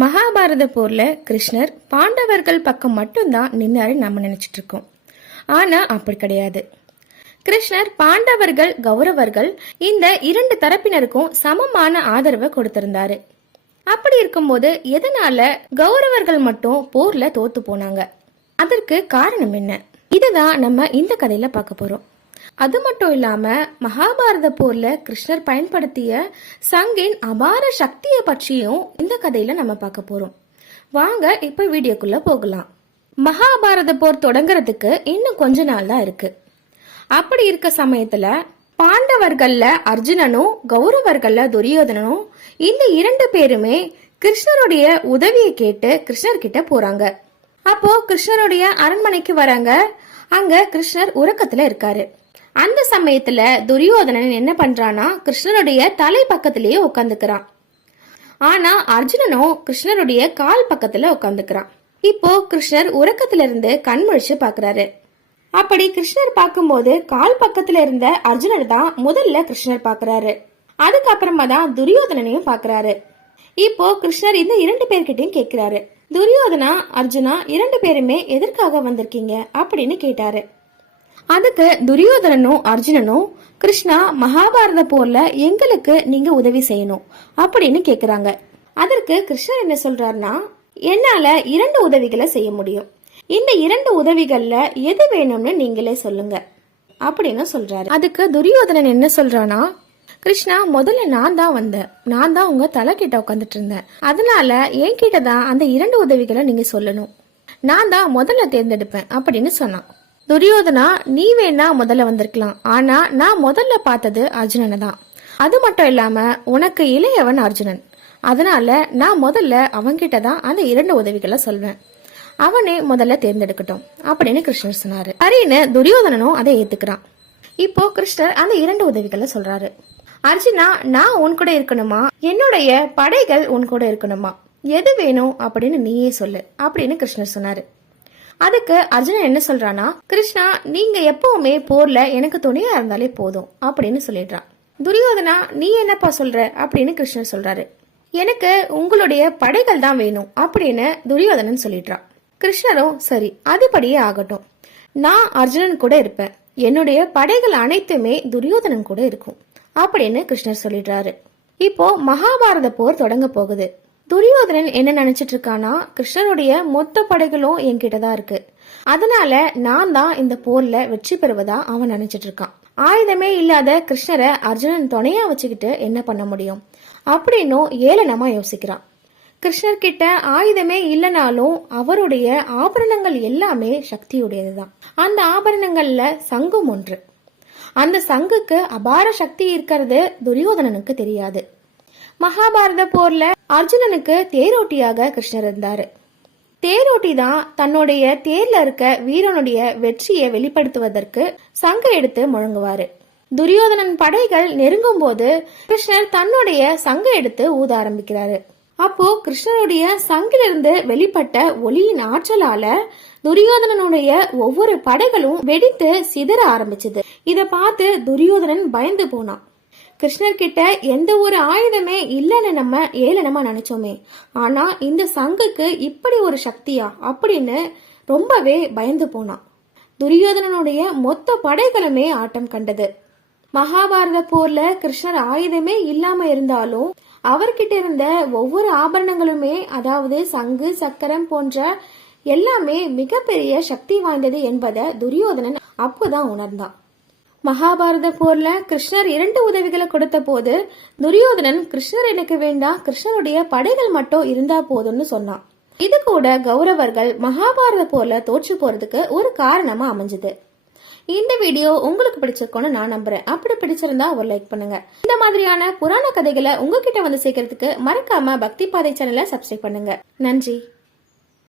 மகாபாரத போர்ல கிருஷ்ணர் பாண்டவர்கள் பக்கம் மட்டும்தான் நின்னாரு நம்ம நினைச்சிட்டு இருக்கோம். ஆனா அப்படி கிடையாது. கிருஷ்ணர் பாண்டவர்கள் கௌரவர்கள் இந்த இரண்டு தரப்பினருக்கும் சமமான ஆதரவை கொடுத்திருந்தாரு. அப்படி இருக்கும்போது எதனால கௌரவர்கள் மட்டும் போர்ல தோத்து போனாங்க? அதற்கு காரணம் என்ன? இதுதான் நம்ம இந்த கதையில பார்க்க போறோம். அது மட்டும் இல்லாம மகாபாரத போர்ல கிருஷ்ணர் பயன்படுத்திய சங்கின் அபார சக்தியை பற்றியும் இந்த கதையில நம்ம பார்க்க போறோம். வாங்க இப்ப வீடியோக்குள்ள போகலாம். மகாபாரத போர் தொடங்குறதுக்கு இன்னும் கொஞ்ச நாள் தான் இருக்கு. அப்படி இருக்க சமயத்துல பாண்டவர்கள்ல அர்ஜுனனும் கௌரவர்கள்ல துரியோதனனும் இந்த இரண்டு பேருமே கிருஷ்ணருடைய உதவியை கேட்டு கிருஷ்ணர்கிட்ட போறாங்க. அப்போ கிருஷ்ணருடைய அரண்மனைக்கு வராங்க. அங்க கிருஷ்ணர் உறக்கத்துல இருக்காரு. அந்த சமயத்துல துரியோதனன் என்ன பண்றானா கிருஷ்ணருடைய தலை பக்கத்திலேயே உட்காந்துக்கிறான் ஆனா அர்ஜுனனும் கிருஷ்ணருடைய கால் பக்கத்துல உட்காந்துக்கிறான் இப்போ கிருஷ்ணர் உறக்கத்துல இருந்து கண் முழிச்சு பாக்குறாரு. அப்படி கிருஷ்ணர் பார்க்கும்போது கால் பக்கத்துல இருந்த அர்ஜுனர் தான் முதல்ல கிருஷ்ணர் பாக்குறாரு. அதுக்கப்புறமா தான் துரியோதனனையும் பாக்குறாரு. இப்போ கிருஷ்ணர் இந்த இரண்டு பேர்கிட்டையும் கேக்குறாரு. துரியோதனா அர்ஜுனா இரண்டு பேருமே எதற்காக வந்திருக்கீங்க? அப்படின்னு கேட்டாரு. அதுக்கு துரியோதனனும் அர்ஜுனனும் கிருஷ்ணா மகாபாரத போர்ல எங்களுக்கு நீங்க உதவி செய்யணும் அப்படின்னு கேக்குறாங்க. அதற்கு கிருஷ்ணர் என்ன சொல்றாருன்னா என்னால இரண்டு உதவிகளை செய்ய முடியும். இந்த இரண்டு உதவிகள்ல எது வேணும்னு நீங்களே சொல்லுங்க அப்படின்னு சொல்றாரு. அதுக்கு துரியோதனன் என்ன சொல்றானா கிருஷ்ணா முதல்ல நான் தான் வந்தேன். நான் தான் உங்க தலை கிட்ட உட்காந்துட்டு இருந்தேன். அதனால என்கிட்ட தான் அந்த இரண்டு உதவிகளை நீங்க சொல்லணும். நான் தான் முதல்ல தேர்ந்தெடுப்பேன் அப்படின்னு சொன்னான். துரியோதனா நீ வேணா முதல்ல வந்திருக்கலாம். ஆனா நான் முதல்ல பார்த்தது அர்ஜுனனை தான். அது மட்டும் இல்லாம உனக்கு இளையவன் அர்ஜுனன். அதனால நான் முதல்ல அவன்கிட்ட தான் அந்த இரண்டு உதவிகளை சொல்வேன். அவனே முதல்ல தேர்ந்தெடுக்கட்டும் அப்படின்னு கிருஷ்ணர் சொன்னாரு. சரின்னு துரியோதனனும் அதை ஏத்துக்கிறான். இப்போ கிருஷ்ணர் அந்த இரண்டு உதவிகளை சொல்றாரு. அர்ஜுனா நான் உன் கூட இருக்கணுமா? என்னுடைய படைகள் உன் கூட இருக்கணுமா? எது வேணும்? அப்படின்னு நீயே சொல்லு அப்படின்னு கிருஷ்ணர் சொன்னாரு. அதுக்கு அர்ஜுனன் என்ன சொல்றானா கிருஷ்ணா நீங்க எப்பவுமே போர்ல எனக்கு துணையா இருந்தாலே போதும் அப்படின்னு சொல்லிடுறான் துரியோதனா நீ என்னப்பா சொல்ற? அப்படின்னு கிருஷ்ணர் சொல்றாரு. எனக்கு உங்களுடைய படைகள் தான் வேணும் அப்படின்னு துரியோதனன் சொல்லிடுறான் கிருஷ்ணரும் சரி அதுபடியே ஆகட்டும். நான் அர்ஜுனன் கூட இருப்பேன். என்னுடைய படைகள் அனைத்துமே துரியோதனன் கூட இருக்கும் அப்படின்னு கிருஷ்ணர் சொல்லிடுறாரு. இப்போ மகாபாரத போர் தொடங்க போகுது. துரியோதனன் என்ன நினைச்சிட்டு இருக்கானா கிருஷ்ணனுடைய மொத்த படைகளும் என்கிட்ட தான் இருக்கு. அதனால நான் தான் இந்த போர்ல வெற்றி பெறுவதா அவன் நினைச்சிட்டு இருக்கான் ஆயுதமே இல்லாத கிருஷ்ணரை அர்ஜுனன் துணையா வச்சுக்கிட்டு என்ன பண்ண முடியும்? அப்படின்னும் ஏளனமா யோசிக்கிறான். கிருஷ்ணர்கிட்ட ஆயுதமே இல்லைனாலும் அவருடைய ஆபரணங்கள் எல்லாமே சக்தியுடையதுதான். அந்த ஆபரணங்கள்ல சங்கும் ஒன்று. அந்த சங்குக்கு அபார சக்தி இருக்கிறது துரியோதனனுக்கு தெரியாது. மகாபாரத போர்ல அர்ஜுனனுக்கு தேரோட்டியாக கிருஷ்ணர் இருந்தாரு. தேரோட்டி தான் தன்னுடைய தேர்ல இருக்க வீரனுடைய வெற்றியை வெளிப்படுத்துவதற்கு சங்க எடுத்து முழங்குவாரு. துரியோதனன் படைகள் நெருங்கும் போது கிருஷ்ணர் தன்னுடைய சங்க எடுத்து ஊத ஆரம்பிக்கிறாரு. அப்போ கிருஷ்ணனுடைய சங்கிலிருந்து வெளிப்பட்ட ஒளியின் ஆற்றலால துரியோதனனுடைய ஒவ்வொரு படைகளும் வெடித்து சிதற ஆரம்பிச்சது. இத பார்த்து துரியோதனன் பயந்து போனான். கிருஷ்ணர் கிட்ட எந்த ஒரு ஆயுதமே இல்லைன்னு நம்ம ஏளனமா நினைச்சோமே. ஆனா இந்த சங்குக்கு இப்படி ஒரு சக்தியா? அப்படின்னு ரொம்பவே பயந்து போனான். துரியோதனனுடைய மொத்த படைகளுமே ஆட்டம் கண்டது. மகாபாரத போர்ல கிருஷ்ணர் ஆயுதமே இல்லாம இருந்தாலும் அவர்கிட்ட இருந்த ஒவ்வொரு ஆபரணங்களுமே அதாவது சங்கு சக்கரம் போன்ற எல்லாமே மிகப்பெரிய சக்தி வாய்ந்தது என்பதை துரியோதனன் அப்போதான் உணர்ந்தான். மகாபாரத போர்ல கிருஷ்ணர் இரண்டு உதவிகளை கொடுத்த போது துரியோதனன் கிருஷ்ணர் எனக்கு வேண்டாம் கிருஷ்ணருடைய படைகள் மட்டும் இருந்தா போதும்னு சொன்னான். இது கூட கௌரவர்கள் மகாபாரத போர்ல தோற்று போறதுக்கு ஒரு காரணமா அமைஞ்சது. இந்த வீடியோ உங்களுக்கு பிடிச்சிருக்கோன்னு நான் நம்புறேன். அப்படி பிடிச்சிருந்தா ஒரு லைக் பண்ணுங்க. இந்த மாதிரியான புராண கதைகளை உங்ககிட்ட வந்து சேர்க்கறதுக்கு மறக்காம பக்தி பாதை சேனலை சப்ஸ்கிரைப் பண்ணுங்க. நன்றி.